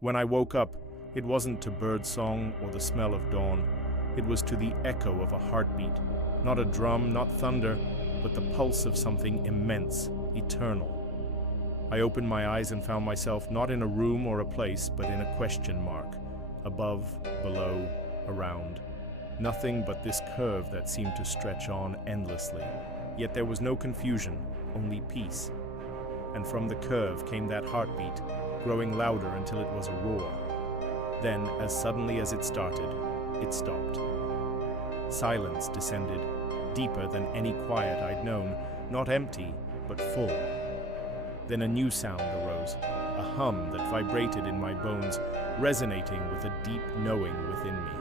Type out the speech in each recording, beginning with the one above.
When I woke up, it wasn't to bird song or the smell of dawn. It was to the echo of a heartbeat, not a drum, not thunder, but the pulse of something immense, eternal. I opened my eyes and found myself not in a room or a place, but in a question mark. Above, below, around. Nothing but this curve that seemed to stretch on endlessly. Yet there was no confusion, only peace. And from the curve came that heartbeat, growing louder until it was a roar. Then, as suddenly as it started, it stopped. Silence descended, deeper than any quiet I'd known, not empty, but full. Then a new sound arose, a hum that vibrated in my bones, resonating with a deep knowing within me.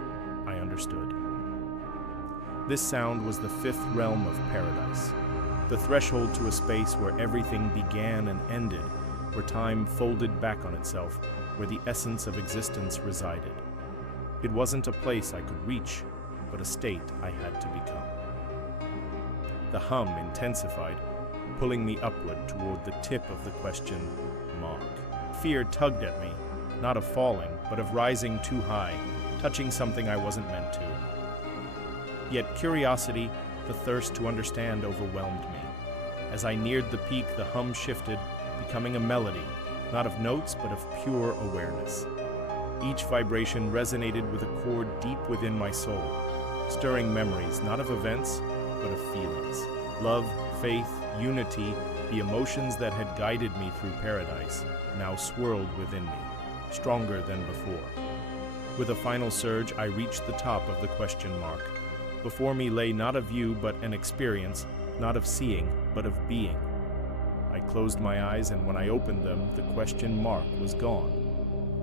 I understood. This sound was the fifth realm of paradise, the threshold to a space where everything began and ended, where time folded back on itself, where the essence of existence resided. It wasn't a place I could reach, but a state I had to become. The hum intensified, pulling me upward toward the tip of the question mark. Fear tugged at me, not of falling, but of rising too high, touching something I wasn't meant to. Yet curiosity, the thirst to understand, overwhelmed me. As I neared the peak, the hum shifted, becoming a melody, not of notes, but of pure awareness. Each vibration resonated with a chord deep within my soul, stirring memories, not of events, but of feelings. Love, faith, unity, the emotions that had guided me through paradise, now swirled within me, stronger than before. With a final surge, I reached the top of the question mark. Before me lay not a view, but an experience, not of seeing, but of being. I closed my eyes, and when I opened them, the question mark was gone.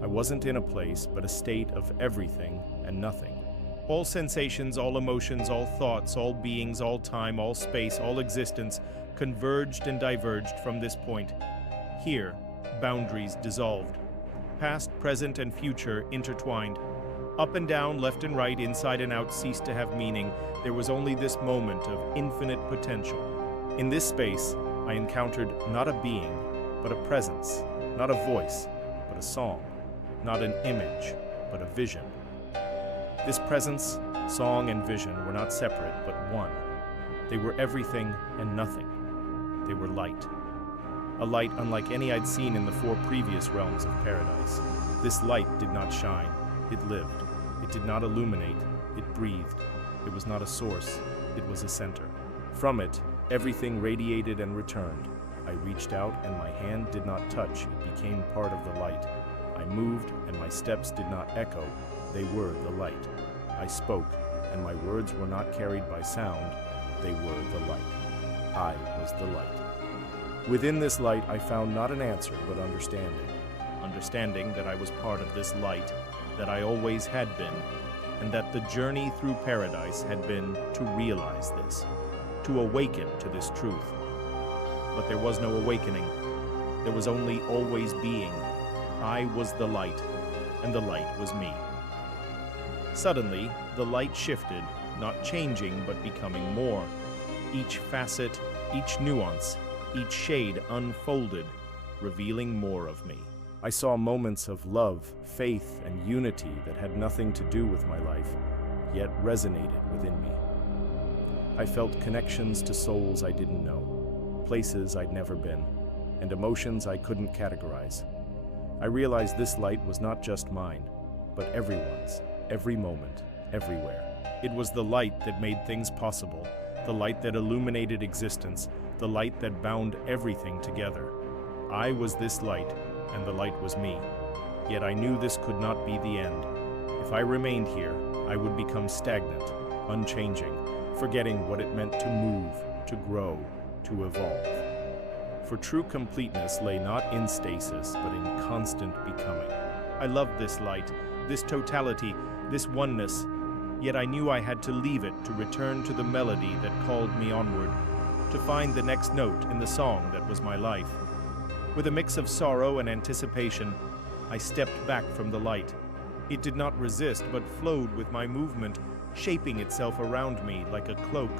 I wasn't in a place, but a state of everything and nothing. All sensations, all emotions, all thoughts, all beings, all time, all space, all existence converged and diverged from this point. Here, boundaries dissolved. Past, present, and future intertwined. Up and down, left and right, inside and out ceased to have meaning. There was only this moment of infinite potential. In this space, I encountered not a being, but a presence. Not a voice, but a song. Not an image, but a vision. This presence, song, and vision were not separate, but one. They were everything and nothing. They were light. A light unlike any I'd seen in the 4 previous realms of paradise. This light did not shine. It lived. It did not illuminate. It breathed. It was not a source. It was a center. From it, everything radiated and returned. I reached out, and my hand did not touch. It became part of the light. I moved, and my steps did not echo. They were the light. I spoke, and my words were not carried by sound. They were the light. I was the light. Within this light, I found not an answer, but understanding. Understanding that I was part of this light, that I always had been, and that the journey through paradise had been to realize this, to awaken to this truth. But there was no awakening. There was only always being. I was the light, and the light was me. Suddenly, the light shifted, not changing, but becoming more. Each facet, each nuance, each shade unfolded, revealing more of me. I saw moments of love, faith, and unity that had nothing to do with my life, yet resonated within me. I felt connections to souls I didn't know, places I'd never been, and emotions I couldn't categorize. I realized this light was not just mine, but everyone's, every moment, everywhere. It was the light that made things possible, the light that illuminated existence, the light that bound everything together. I was this light, and the light was me. Yet I knew this could not be the end. If I remained here, I would become stagnant, unchanging, forgetting what it meant to move, to grow, to evolve. For true completeness lay not in stasis, but in constant becoming. I loved this light, this totality, this oneness, yet I knew I had to leave it to return to the melody that called me onward, to find the next note in the song that was my life. With a mix of sorrow and anticipation, I stepped back from the light. It did not resist, but flowed with my movement, shaping itself around me like a cloak.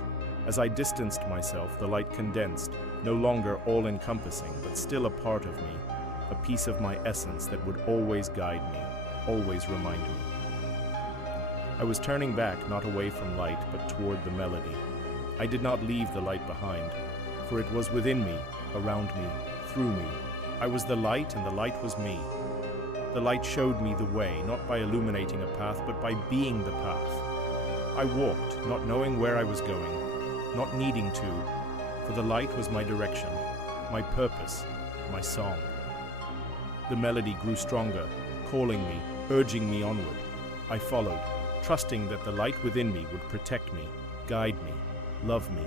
As I distanced myself, the light condensed, no longer all-encompassing, but still a part of me. a piece of my essence that would always guide me, always remind me. I was turning back, not away from light, but toward the melody. I did not leave the light behind, for it was within me, around me, through me. I was the light, and the light was me. The light showed me the way, not by illuminating a path, but by being the path. I walked, not knowing where I was going, not needing to, for the light was my direction, my purpose, my song. The melody grew stronger, calling me, urging me onward. I followed, trusting that the light within me would protect me, guide me, love me.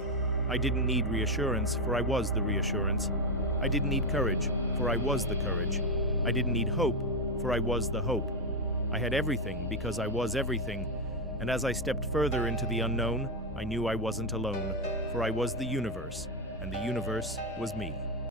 I didn't need reassurance, for I was the reassurance. I didn't need courage, for I was the courage. I didn't need hope, for I was the hope. I had everything because I was everything, and as I stepped further into the unknown, I knew I wasn't alone, for I was the universe, and the universe was me.